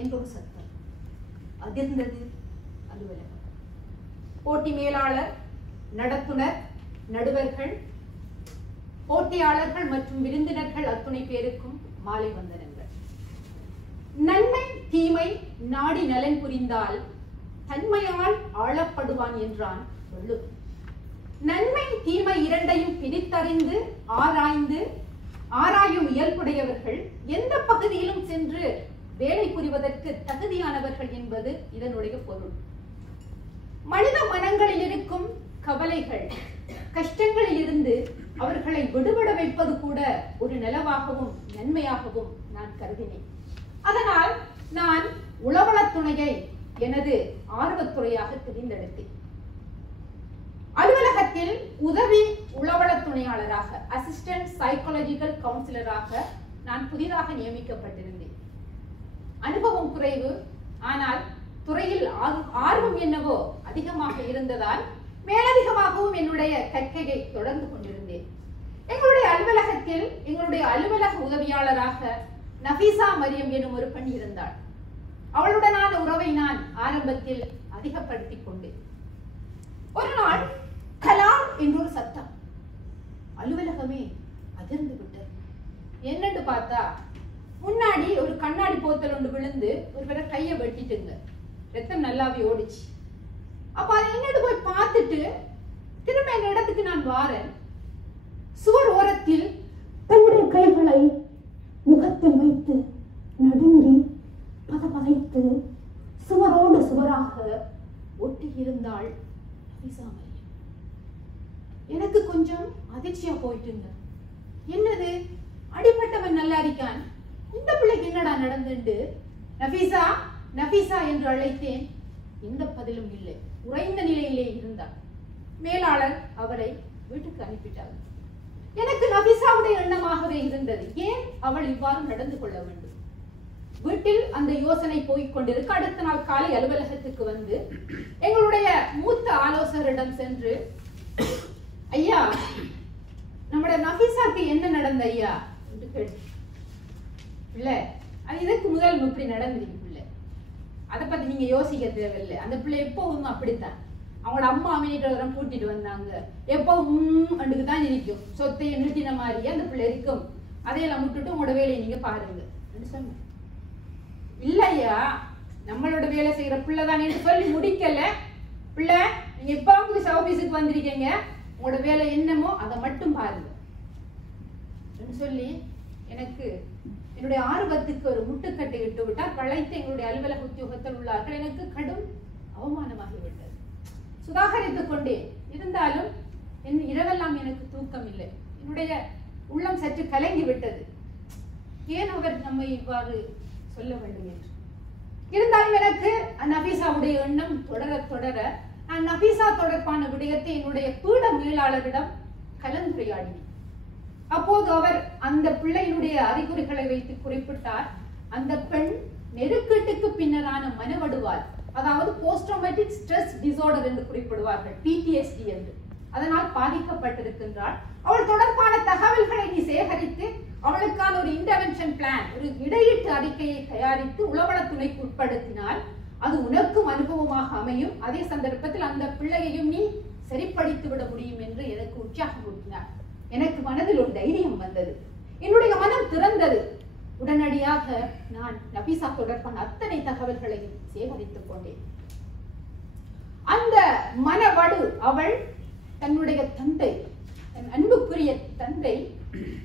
என்றொரு சத்தம் அதிர்ந்தது அலுவலகம். போட்டி மேலாளர், நடத்துனர், நடுவர்கள், போட்டியாளர்கள் மற்றும் விருந்தினர்கள் அத்துணை பேருக்கும் மாலை வந்தனங்கள். நன்மை தீமை நாடி நலன் புரிந்தால் தன்மையால் ஆளப்படுவான் என்றான் வள்ளுவன். நன்மை தீமை இரண்டையும் பிரித்தறிந்து ஆராயும் இயல்புடையவர்கள் எந்த பகுதியிலும் சென்று வேலை புரிவதற்கு தகுதியானவர்கள் என்பது இதனுடைய பொருள். மனித மனங்களில் இருக்கும் கவலைகள், கஷ்டங்களில் இருந்து அவர்களை விடுபட வைப்பது கூட ஒரு நலவாகவும் நன்மையாகவும் நான் கருதினேன். அதனால் நான் உளவளத்துணையை எனது ஆர்வத்துறையாக தெரிந்தெடுத்தேன். அலுவலகத்தில் உதவி உளவளத் துணையாளராக, அசிஸ்டன்ட் சைக்காலஜிக்கல் கவுன்சிலராக நான் புதிதாக நியமிக்கப்பட்டிருந்தேன். அனுபவம் குறைவு, ஆனால் துறையில் ஆர்வம் என்னவோ அதிகமாக இருந்ததால் மேலதிகமாகவும் என்னுடைய கற்கையை தொடர்ந்து கொண்டிருந்தேன். எங்களுடைய அலுவலகத்தில் எங்களுடைய அலுவலக உதவியாளராக நஃபீசா மரியம் எனும் ஒரு பெண் இருந்தாள். அவளுடனான உறவை நான் ஆரம்பத்தில் அதிகப்படுத்திக் கொண்டேன். ஒரு நாள் கலாம் என்றொரு சத்தம். அலுவலகமே அதிர்ந்து விட்டது. என்னன்னு பார்த்தா முன்னாடி ஒரு கண்ணாடி போத்தல் ஒன்று விழுந்து ஒரு பேரை கையை வெட்டிட்டுங்க. ரத்தம் நல்லாவே ஓடிச்சு. அப்ப அதை என்னட்டு போய் பார்த்துட்டு திரும்ப என் இடத்துக்கு நான் வாரேன். சுவர் ஓரத்தில் தன்னுடைய கைகளை முகத்தில் வைத்து நடுங்கி பதபதைத்து சுவரோடு சுவராக ஒட்டி இருந்தாள் நஃபீசா மரியம். எனக்கு கொஞ்சம் அதிர்ச்சியா போயிட்டுங்க. என்னது, அடிப்பட்டவன் நல்லா இருக்கான், இந்த பிள்ளைக்கு என்னடா நடந்துட்டு நஃபீசா நஃபீசா என்று அழைத்தேன். எந்த பதிலும் இல்லை. உறைந்த நிலையிலே இருந்தார். மேலாளர் அவரை வீட்டுக்கு அனுப்பிட்டார். எனக்கு நஃபீசாவுடைய எண்ணமாகவே இருந்தது, ஏன் அவள் இவ்வாறு நடந்து கொள்ள வேண்டும். வீட்டில் அந்த யோசனை போய்கொண்டிருக்க அடுத்த நாள் காலை அலுவலகத்துக்கு வந்து எங்களுடைய மூத்த ஆலோசகரிடம் சென்று, ஐயா, நம்முடைய நஃபீசாக்கு என்ன நடந்த ஐயா என்று கேட்டு, பிள்ளை அது இதற்கு முதல் இப்படி நடந்திருக்கு பிள்ளை, அதை பத்தி நீங்க யோசிக்க தேவையில்லை. அந்த பிள்ளை எப்பவும் அப்படித்தான். அவங்களோட அம்மா அமீனிட்டு கூட்டிட்டு வந்தாங்க, எப்பவும் அண்டுக்கு தான் இருக்கும், சொத்தையை நிறுத்தின மாதிரியே அந்த பிள்ளை இருக்கும், அதையெல்லாம் விட்டுட்டு உங்களோட வேலையை நீங்க பாருங்க என்று சொன்னேன். இல்லையா, நம்மளோட வேலை செய்யற பிள்ளை தானே சொல்லி முடிக்கல. பிள்ளை, நீங்க எப்ப புதுசு ஆபீஸுக்கு வந்திருக்கீங்க, உங்களோட வேலை என்னமோ அதை மட்டும் பாருங்க சொல்லி எனக்கு என்னுடைய ஆர்வத்துக்கு ஒரு முட்டுக்கட்டை இட்டு விட்டார். களைத்து எங்களுடைய அலுவலக உத்தியோகத்தில் உள்ளார்கள். எனக்கு கடும் அவமானமாகிவிட்டது. சுதாகரித்துக் கொண்டேன். இருந்தாலும் என் இரவெல்லாம் எனக்கு தூக்கம் இல்லை. என்னுடைய உள்ளம் சற்று கலங்கி விட்டது. ஏன் அவர் நம்மை இவ்வாறு சொல்ல வேண்டும் என்று. இருந்தாலும் எனக்கு நஃபீசாவுடைய எண்ணம் தொடர தொடர நான் நஃபீசா தொடர்பான விடயத்தை என்னுடைய பீட மேலாளரிடம் கலந்துரையாடினேன். அப்போது அவர் அந்த பிள்ளையினுடைய அறிகுறிகளை வைத்து குறிப்பிட்டார். அந்த பெண் நெருக்கீட்டுக்கு பின்னரான மனவடுவால், அதாவது போஸ்ட் ட்ராமேட்டிக் ஸ்ட்ரெஸ் டிசார்டர் என்று குறிப்பிடுவார்கள், PTSD என்று, அதனால் பாதிக்கப்பட்டிருக்கின்றாள். அவள் தொடர்பான தகவல்களை நீ சேகரித்து அவளுக்கான ஒரு இன்டர்வென்ஷன் பிளான், ஒரு இடையீட்டு அறிக்கையை தயாரித்து உளவளத்துணைக்கு உட்படுத்தினால் அது உனக்கும் அனுபவமாக அமையும். அதே சந்தர்ப்பத்தில் அந்த பிள்ளையையும் நீ சரிப்படுத்தி விட முடியும் என்று எனக்கு உற்சாகம் ஊட்டினார். எனக்கு மனதில் ஒரு தைரியம் வந்தது. என்னுடைய மனம் திறந்தது. உடனடியாக நான் நஃபீசா தொடர்பான அத்தனை தகவல்களையும் சேகரித்துக் கொண்டேன். அந்த மனவடு, அவள் தன்னுடைய தந்தை, தன் அன்புக்குரிய தந்தை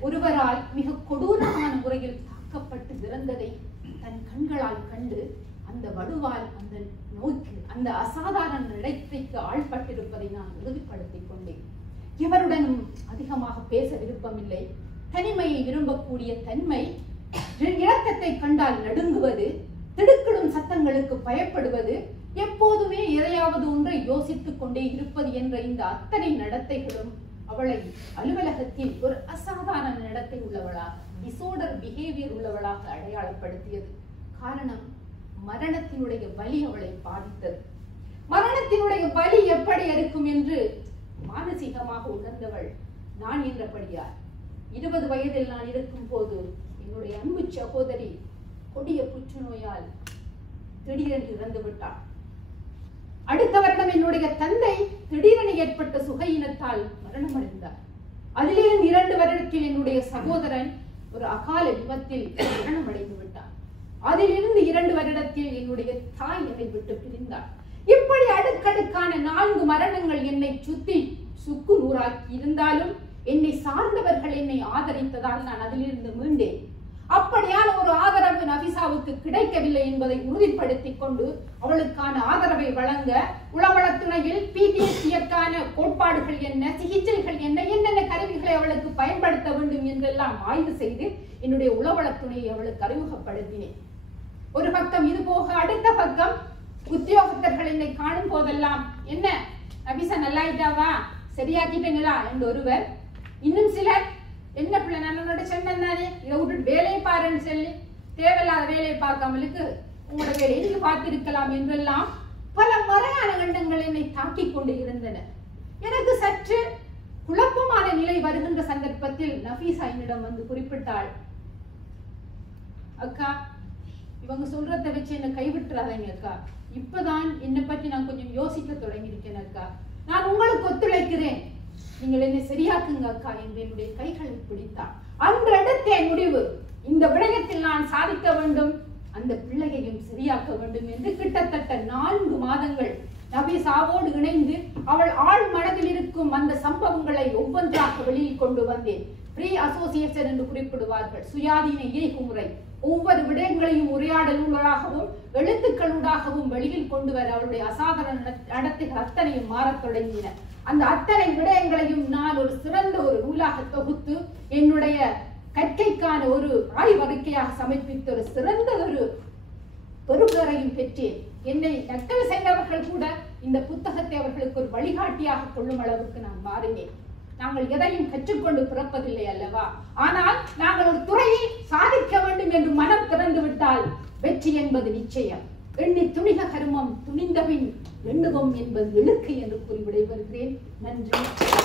ஒருவரால் மிக கொடூரமான முறையில் தாக்கப்பட்டு இறந்ததை தன் கண்களால் கண்டு அந்த வடுவால் அந்த நோய்க்கு, அந்த அசாதாரண நடத்தைக்கு ஆள்பட்டிருப்பதை நான் உறுதிப்படுத்திக் கொண்டேன். எவருடனும் அதிகமாக பேச விருப்பமில்லை. தனிமையை விரும்பக்கூடிய தன்மை, இரக்கத்தை கண்டால் நடுங்குவது, திடுக்கிடும் சத்தங்களுக்கு பயப்படுவது, எப்போதுமே எதையாவது ஒன்றை யோசித்துக் கொண்டே இருப்பது என்ற இந்த அத்தனை நடத்தைகளும் அவளை அலுவலகத்தில் ஒரு அசாதாரண நடத்தை உள்ளவளாக, டிசார்டர் பிஹேவியர் உள்ளவளாக அடையாளப்படுத்தியது. காரணம், மரணத்தினுடைய வலி அவளை பாதித்தது. மரணத்தினுடைய வலி எப்படி இருக்கும் என்று மானசீகமாக உணர்ந்தவள் நான் என்றபடியார். 20 வயதில் நான் இருக்கும் போது என்னுடைய அன்பு சகோதரி கொடிய புற்றுநோயால் திடீரென்று இறந்து விட்டார். அடுத்த வருடம் என்னுடைய தந்தை திடீரென ஏற்பட்ட சுகையினத்தால் மரணமடைந்தார். அதிலிருந்து 2 வருடத்தில் என்னுடைய சகோதரன் ஒரு அகால விபத்தில் மரணமடைந்து விட்டார். அதிலிருந்து 2 வருடத்தில் என்னுடைய தாய் என்னை விட்டு பிரிந்தார். இப்படி அடுக்கடுக்கான 4 மரணங்கள் என்னை சுத்தி சுக்கு நூறாக்கி இருந்தாலும் என்னை சார்ந்தவர்கள் என்னை ஆதரித்ததால் நான் அதிலிருந்து மீண்டேன். அப்படியான ஒரு ஆதரவு நபிசாவுக்கு கிடைக்கவில்லை என்பதை உறுதிப்படுத்திக் கொண்டு அவளுக்கான ஆதரவை வழங்க உளவளத்துறையில் PTSD-க்கான கோட்பாடுகள் என்ன, சிகிச்சைகள் என்ன, என்னென்ன கருவிகளை அவளுக்கு பயன்படுத்த வேண்டும் என்றெல்லாம் ஆய்வு செய்து என்னுடைய உளவளத்துறையை அவளுக்கு அறிமுகப்படுத்தினேன். ஒரு பக்கம் இது போக அடுத்த பக்கம் உத்தியோகத்தர்கள் என்னை காணும் போதெல்லாம் என்ன நபிசா நல்லாயிட்டாவா, சரியாக்கிட்டீங்களா என்று ஒருவர், இன்னும் சிலர் என்ன பிள்ளை நன்னோட சொன்னேன் தானே இதை விட்டு வேலையை பாருன்னு சொல்லி தேவையில்லாத வேலையை பார்க்காமலுக்கு உங்களோட வேலையை நீங்க பார்த்திருக்கலாம் என்றெல்லாம் பல மறையான கண்டங்கள் என்னை தாக்கிக் கொண்டு இருந்தன. எனக்கு சற்று குழப்பமான நிலை வருகின்ற சந்தர்ப்பத்தில் நபீசா என்னிடம் வந்து குறிப்பிட்டாள், அக்கா இவங்க சொல்றத வச்சு என்ன கைவிட்டுறாதீங்க அக்கா, இப்பதான் என்னை பற்றி நான் கொஞ்சம் யோசிக்க தொடங்கி இருக்கேன் அக்கா, நான் உங்களுக்கு ஒத்துழைக்கிறேன், நீங்கள் என்னை சரியாக்குங்க அக்கா என்று என்னுடைய கைகளை பிடித்தார். அந்த இடத்தே முடிவு, இந்த விடயத்தில் நான் சாதிக்க வேண்டும், அந்த பிள்ளையையும் சரியாக்க வேண்டும் என்று கிட்டத்தட்ட 4 மாதங்கள் நபீசாவோடு இணைந்து அவள் ஆழ் மனதில் இருக்கும் அந்த சம்பவங்களை ஒவ்வொன்றாக வெளியில் கொண்டு வந்தேன். ப்ரீ அசோசியேஷன் என்று குறிப்பிடுவார்கள், சுயாதீன இயக்குமுறை. ஒவ்வொரு விடயங்களையும் உரையாடல்களாகவும் எழுத்துக்களூடாகவும் வெளியில் கொண்டு வர அவளுடைய அசாதாரண நடத்தைகள் அத்தனையும் மாறத் தொடங்கின. அந்த அத்தனை விடயங்களையும் நான் ஒரு சிறந்த ஒரு நூலாக தொகுத்து என்னுடைய கற்கைக்கான ஒரு ஆய்வறிக்கையாக சமர்ப்பித்து ஒரு சிறந்த ஒரு பெருபேரையும் பெற்றேன். என்னை நக்கல் செய்தவர்கள் கூட இந்த புத்தகத்தை அவர்களுக்கு ஒரு வழிகாட்டியாக கொள்ளும் அளவுக்கு நான் மாறினேன். நாங்கள் எதையும் கற்றுக்கொண்டு பிறப்பதில்லை அல்லவா, ஆனால் நாங்கள் ஒரு துறையில் சாதிக்க வேண்டும் என்று மனம் திறந்து விட்டால் வெற்றி என்பது நிச்சயம். எண்ணி துணிக கருமம் துணிந்தபின் எண்ணுவோம் என்பது இழுக்கு என்று கூறி விடைபெறுகிறேன். நன்றி.